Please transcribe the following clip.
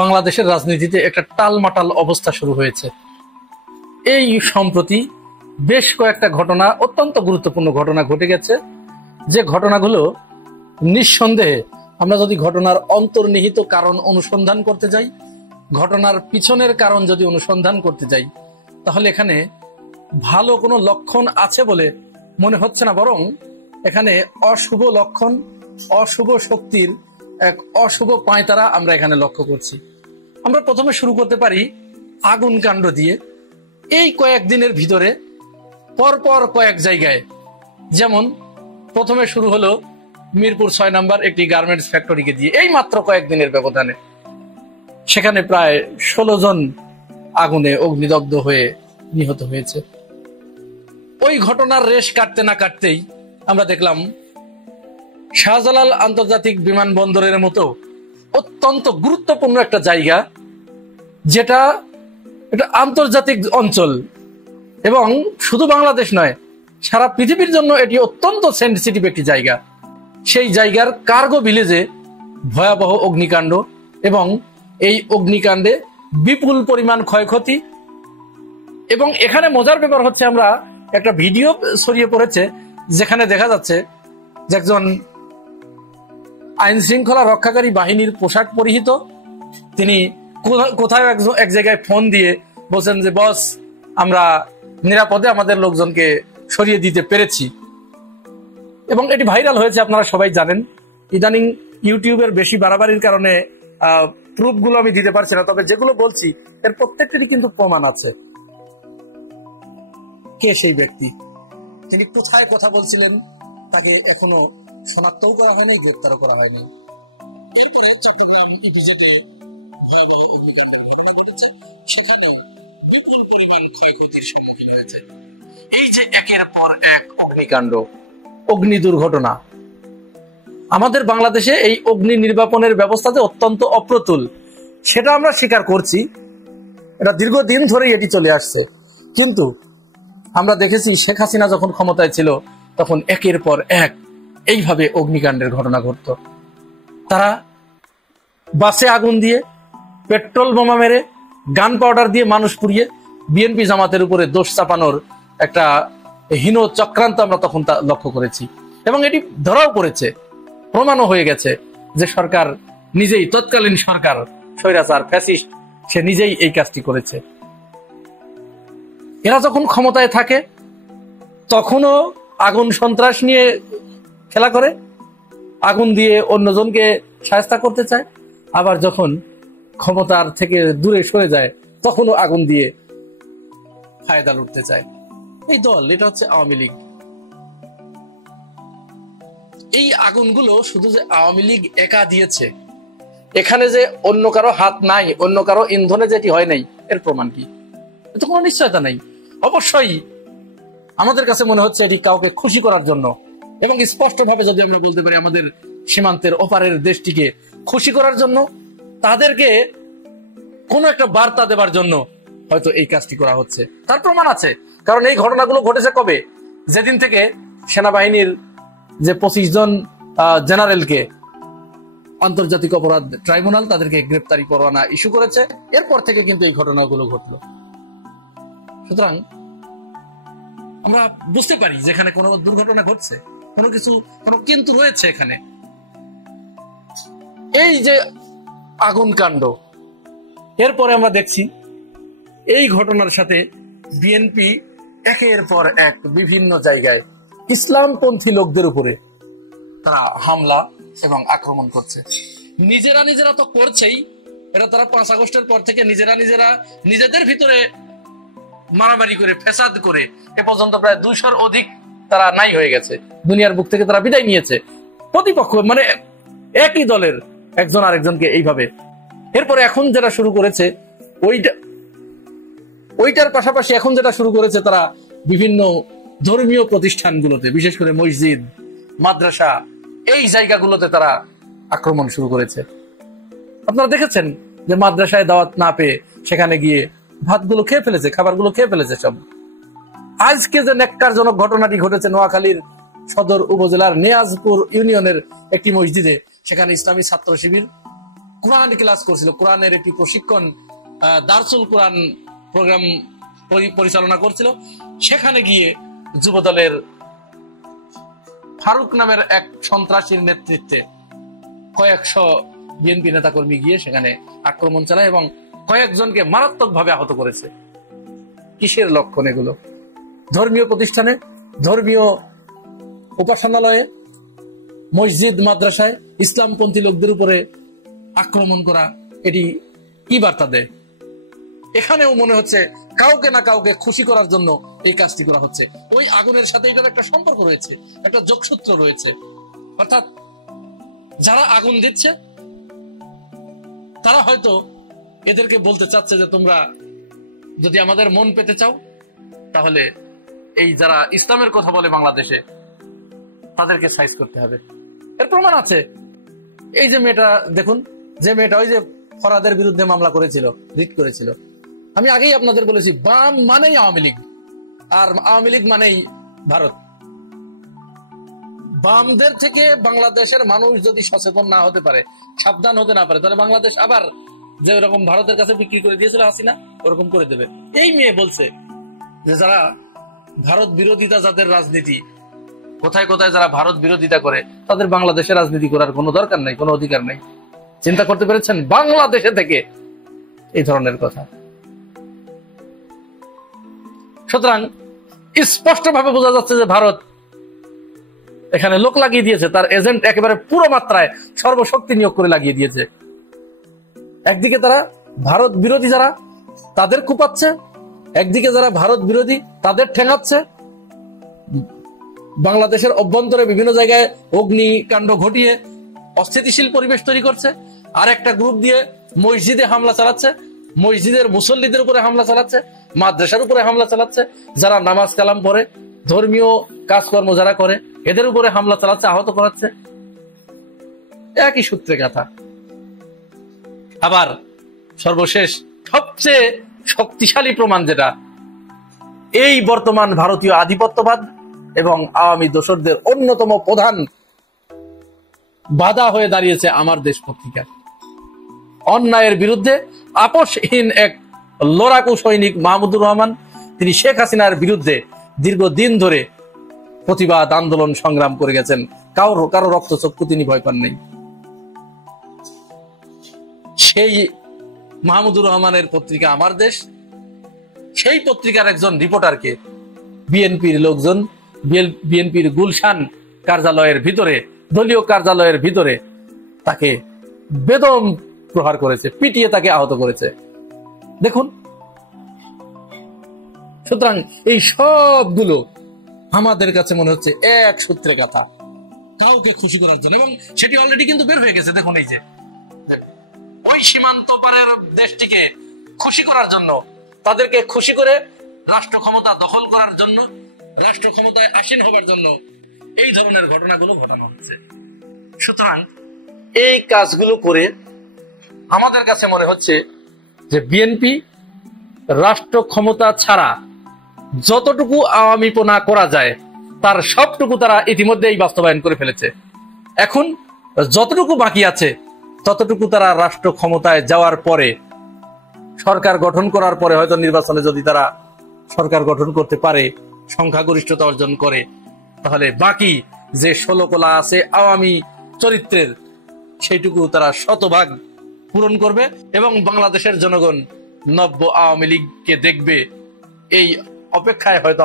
বাংলাদেশের রাজনীতিতে একটা টালমাটাল অবস্থা শুরু হয়েছে। এই সম্প্রতি বেশ কয়েকটা ঘটনা, অত্যন্ত গুরুত্বপূর্ণ ঘটনা ঘটে গেছে, যে ঘটনাগুলো নিঃসন্দেহে আমরা যদি ঘটনার অন্তর্নিহিত কারণ অনুসন্ধান করতে যাই, ঘটনার পিছনের কারণ যদি অনুসন্ধান করতে যাই, তাহলে এখানে ভালো কোনো লক্ষণ আছে বলে মনে হচ্ছে না, বরং এখানে অশুভ লক্ষণ, অশুভ শক্তির এক অশুভ পাঁয়তারা আমরা এখানে লক্ষ্য করছি। আমরা প্রথমে শুরু করতে পারি আগুন কাণ্ড দিয়ে। এই কয়েকদিনের ভিতরে পরপর কয়েক জায়গায়, যেমন প্রথমে শুরু হলো মিরপুর ৬ নম্বর একটি গার্মেন্টস ফ্যাক্টরিকে দিয়ে, এই মাত্র কয়েকদিনের ব্যবধানে সেখানে প্রায় ১৬ জন আগুনে অগ্নিদগ্ধ হয়ে নিহত হয়েছে। ওই ঘটনার রেশ কাটতে না কাটতেই আমরা দেখলাম শাহজালাল আন্তর্জাতিক বিমানবন্দরের মতো অত্যন্ত গুরুত্বপূর্ণ একটা জায়গা, যেটা এটা আন্তর্জাতিক অঞ্চল এবং শুধু বাংলাদেশ নয়, সারা পৃথিবীর জন্য এটি অত্যন্ত সেনসিটিভ একটি জায়গা। সেই জায়গার কার্গো ভিলেজে ভয়াবহ অগ্নিকাণ্ড, এবং এই অগ্নিকাণ্ডে বিপুল পরিমাণ ক্ষয়ক্ষতি। এবং এখানে মজার ব্যাপার হচ্ছে, আমরা একটা ভিডিও ছড়িয়ে পড়েছে যেখানে দেখা যাচ্ছে যে একজন আইন শৃঙ্খলা রক্ষাকারী বাহিনীর পোশাক পরিহিত তিনি কোথায় এক জায়গায় ফোন দিয়ে বলছেন যে, বস, আমরা নিরাপদে আমাদের লোকজনকে সরিয়ে দিতে পেরেছি। এবং এটি ভাইরাল হয়েছে, আপনারা সবাই জানেন। ইদানিং ইউটিউবের বেশি বাড়াবাড়ির কারণে প্রুফগুলো আমি দিতে পারছি না, তবে যেগুলো বলছি এর প্রত্যেকটারই কিন্তু প্রমাণ আছে। কে সেই ব্যক্তি, তিনি কোথায় কথা বলছিলেন, তাকে এখনো শনাক্তও করা হয়নি, গ্রেপ্তারও করা হয়নি। এরপরে চট্টগ্রাম ইপিজেডে ভয়াবহ অগ্নিকাণ্ডের ঘটনা ঘটেছে, সেখানেও বিপুল পরিমাণ ক্ষয়ক্ষতির সম্মুখীন হয়েছে। এই যে একের পর এক অগ্নিকাণ্ড, অগ্নি দুর্ঘটনা, আমাদের বাংলাদেশে এই অগ্নি নির্বাপনের ব্যবস্থাতে অত্যন্ত অপ্রতুল, সেটা আমরা স্বীকার করছি। এটা দীর্ঘদিন ধরেই এটি চলে আসছে, কিন্তু আমরা দেখেছি শেখ হাসিনা যখন ক্ষমতায় ছিল তখন একের পর এক এইভাবে অগ্নিকাণ্ডের ঘটনা ঘটত। তারা বাসে আগুন দিয়ে, পেট্রোল বোমা মেরে, গান পাউডার দিয়ে মানুষ পুড়িয়ে বিএনপি জামাতের উপরে দোষ চাপানোর একটা হীন চক্রান্ত আমরা তখন লক্ষ্য করেছি, এবং এটি ধরাও পড়েছে, প্রমাণও হয়ে গেছে যে সরকার নিজেই, তৎকালীন সরকার স্বৈরাচার ফ্যাসিস্ট, সে নিজেই এই কাজটি করেছে। এরা যখন ক্ষমতায় থাকে তখনও আগুন সন্ত্রাস নিয়ে খেলা করে, আগুন দিয়ে অন্যজনকে শায়েস্তা করতে চায়, আবার যখন ক্ষমতার থেকে দূরে সরে যায় তখনও আগুন দিয়ে ফায়দা লুটতে চায়। এই দল, এটা হচ্ছে আওয়ামী লীগ। এই আগুনগুলো শুধু যে আওয়ামী লীগ একা দিয়েছে, এখানে যে অন্য কারো হাত নাই, অন্য কারো ইন্ধনে যেটি হয় নাই, এর প্রমাণ কি? এটা কোনো নিশ্চয়তা নাই। অবশ্যই আমাদের কাছে মনে হচ্ছে এটি কাউকে খুশি করার জন্য, এবং স্পষ্টভাবে যদি আমরা বলতে পারি আমাদের সীমান্তের ওপারের দেশটিকে খুশি করার জন্য, তাদেরকে কোনো একটা বার্তা দেবার জন্য হয়তো এই কাজটি করা হচ্ছে। তার প্রমাণ আছে, কারণ এই ঘটনাগুলো ঘটেছে কবে? যেদিন থেকে সেনাবাহিনীর যে ২৫ জন জেনারেলকে আন্তর্জাতিক অপরাধ ট্রাইব্যুনাল তাদেরকে গ্রেপ্তারি পরোয়ানা ইস্যু করেছে, এরপর থেকে কিন্তু এই ঘটনাগুলো ঘটলো। সুতরাং আমরা বুঝতে পারি যেখানে কোনো দুর্ঘটনা ঘটছে, কোনো কিন্তু রয়েছে এখানে। এই যে আগুন কাণ্ড, এরপরে আমরা দেখছি এই ঘটনার সাথে বিএনপি একের পর এক বিভিন্ন জায়গায় ইসলামপন্থী লোকদের উপরে তারা হামলা এবং আক্রমণ করছে। নিজেরা তো করছেই, এটা তারা ৫ আগস্টের পর থেকে নিজেদের ভিতরে মারামারি করে, ফেসাদ করে এ পর্যন্ত প্রায় ২০০-র অধিক তারা নাই হয়ে গেছে, দুনিয়ার বুক থেকে তারা বিদায় নিয়েছে। প্রতিপক্ষ মানে একই দলের একজন আরেকজনকে এইভাবে। এরপরে এখন যেটা শুরু করেছে, ওইটার পাশাপাশি এখন যেটা শুরু করেছে, তারা বিভিন্ন ধর্মীয় প্রতিষ্ঠানগুলোতে, বিশেষ করে মসজিদ, মাদ্রাসা, এই জায়গাগুলোতে তারা আক্রমণ শুরু করেছে। আপনারা দেখেছেন যে মাদ্রাসায় দাওয়াত না পেয়ে সেখানে গিয়ে ভাতগুলো খেয়ে ফেলেছে, খাবারগুলো খেয়ে ফেলেছে সব। আজকে যে নেককারজনক ঘটনাটি ঘটেছে নোয়াখালীর সদর উপজেলার নিয়াজপুর ইউনিয়নের একটি মসজিদে, সেখানে ইসলামী ছাত্র শিবির কোরআন ক্লাস করছিল, কোরআনের একটি প্রশিক্ষণ দারসুল কোরআন প্রোগ্রাম পরিচালনা করছিল। সেখানে গিয়ে যুবদলের ফারুক নামের এক সন্ত্রাসীর নেতৃত্বে কয়েকশো বিএনপি নেতাকর্মী গিয়ে সেখানে আক্রমণ চালায় এবং কয়েকজনকে মারাত্মকভাবে আহত করেছে। কিসের লক্ষণ এগুলো? ধর্মীয় প্রতিষ্ঠানে, ধর্মীয় উপাসনালয়ে, মসজিদ, মাদ্রাসায় ইসলামপন্থী লোকদের উপরে আক্রমণ করা, এটি কি বার্তা দেয়? এখানেও মনে হচ্ছে কাউকে না কাউকে খুশি করার জন্য এই কাজটি করা হচ্ছে। ওই আগুনের সাথে এটার একটা সম্পর্ক রয়েছে, একটা যোগসূত্র রয়েছে। অর্থাৎ যারা আগুন দিচ্ছে তারা হয়তো এদেরকে বলতে চাচ্ছে যে তোমরা যদি আমাদের মন পেতে চাও তাহলে এই যারা ইসলামের কথা বলে বাংলাদেশে তাদেরকে সাইজ করতে হবে। এর প্রমাণ আছে। এই যে মেয়েটা দেখুন, যে মেয়েটা ওই যে ফরাদের বিরুদ্ধে মামলা করেছিল, রিট করেছিল, আমি আগেই আপনাদের বলেছি বাম মানেই আওয়ামী লীগ, আর আওয়ামী লীগ মানেই ভারত। বামদের থেকে বাংলাদেশের মানুষ যদি সচেতন না হতে পারে, সাবধান হতে না পারে, তাহলে বাংলাদেশ আবার যে ওরকম ভারতের কাছে বিক্রি করে দিয়েছিল হাসিনা, ওরকম করে দেবে। এই মেয়ে বলছে যে যারা ভারত বিরোধিতা, যাদের রাজনীতি কোথায় কোথায় যারা ভারত বিরোধিতা করে, তাদের বাংলাদেশে রাজনীতি করার কোনো দরকার নাই, কোনো অধিকার নাই। চিন্তা করতে পেরেছেন? বাংলাদেশে থেকে এই ধরনের কথা। সুতরাং স্পষ্টভাবে বোঝা যাচ্ছে যে ভারত এখানে লোক লাগিয়ে দিয়েছে, তার এজেন্ট একেবারে পুরো মাত্রায় সর্বশক্তি নিয়োগ করে লাগিয়ে দিয়েছে। একদিকে তারা ভারত বিরোধী যারা তাদের কুপাচ্ছে, একদিকে যারা ভারত বিরোধী তাদের ঠেঙাচ্ছে, বাংলাদেশের অভ্যন্তরে বিভিন্ন জায়গায় অগ্নিকাণ্ড ঘটিয়ে অস্থিতিশীল পরিবেশ তৈরি করছে। আর একটা গ্রুপ দিয়ে মসজিদে হামলা চালাচ্ছে, মসজিদের মুসল্লিদের উপরে হামলা চালাচ্ছে, মাদ্রাসার উপরে হামলা চালাচ্ছে, যারা নামাজ কালাম পড়ে, ধর্মীয় কাজকর্ম যারা করে এদের উপরে হামলা চালাচ্ছে, আহত করাচ্ছে। একই সূত্রে গাথা। আবার সর্বশেষ সবচেয়ে শক্তিশালী প্রমাণ যেটা, এই বর্তমান ভারতীয় আধিপত্যবাদ এবং আওয়ামী দোসরদের অন্যতম প্রধান বাধা হয়ে দাঁড়িয়েছে আমার দেশ পত্রিকা। অন্যায়ের বিরুদ্ধে আপোষহীন এক লড়াকু সৈনিক মাহমুদুর রহমান, তিনি শেখ হাসিনার বিরুদ্ধে দীর্ঘদিন ধরে প্রতিবাদ আন্দোলন সংগ্রাম করে গেছেন। কারো রক্তচক্ষু তিনি ভয় পান নাই। সেই মাহমুদুর রহমানের পত্রিকা আমার দেশ, সেই পত্রিকার একজন রিপোর্টারকে বিএনপির লোকজন, বিএনপির গুলশান কার্যালয়ের ভিতরে, দলীয় কার্যালয়ের ভিতরে তাকে বেদম প্রহার করেছে, পিটিয়ে তাকে আহত করেছে। দেখুন, সুতরাং এই সবগুলো আমাদের কাছে মনে হচ্ছে এক সূত্রে কথা, কাউকে খুশি করার জন্য। এবং সেটি অলরেডি কিন্তু বের হয়ে গেছে। দেখুন, এই যে ওই সীমান্ত পারের দেশটিকে খুশি করার জন্য, তাদেরকে খুশি করে রাষ্ট্র ক্ষমতা দখল করার জন্য, রাষ্ট্র ক্ষমতায় আসীন হবার জন্য এই ধরনের ঘটনাগুলো ঘটানো হচ্ছে। সুতরাং এই কাজগুলো করে আমাদের কাছে মনে হচ্ছে যে বিএনপি রাষ্ট্র ক্ষমতা ছাড়া যতটুকু আওয়ামীপনা করা যায় তার সবটুকু তারা ইতিমধ্যেই বাস্তবায়ন করে ফেলেছে। এখন যতটুকু বাকি আছে ততটুকু তারা রাষ্ট্র ক্ষমতায় যাওয়ার পরে, সরকার গঠন করার পরে, হয়তো নির্বাচনে যদি তারা সরকার গঠন করতে পারে, সংখ্যাগরিষ্ঠতা অর্জন করে, তাহলে বাকি যে 16 কলা আছে আওয়ামী চরিত্রের, সেইটুকু তারা শতভাগ পূরণ করবে এবং বাংলাদেশের জনগণ নব্য আওয়ামী লীগকে দেখবে। এই অপেক্ষায় হয়তো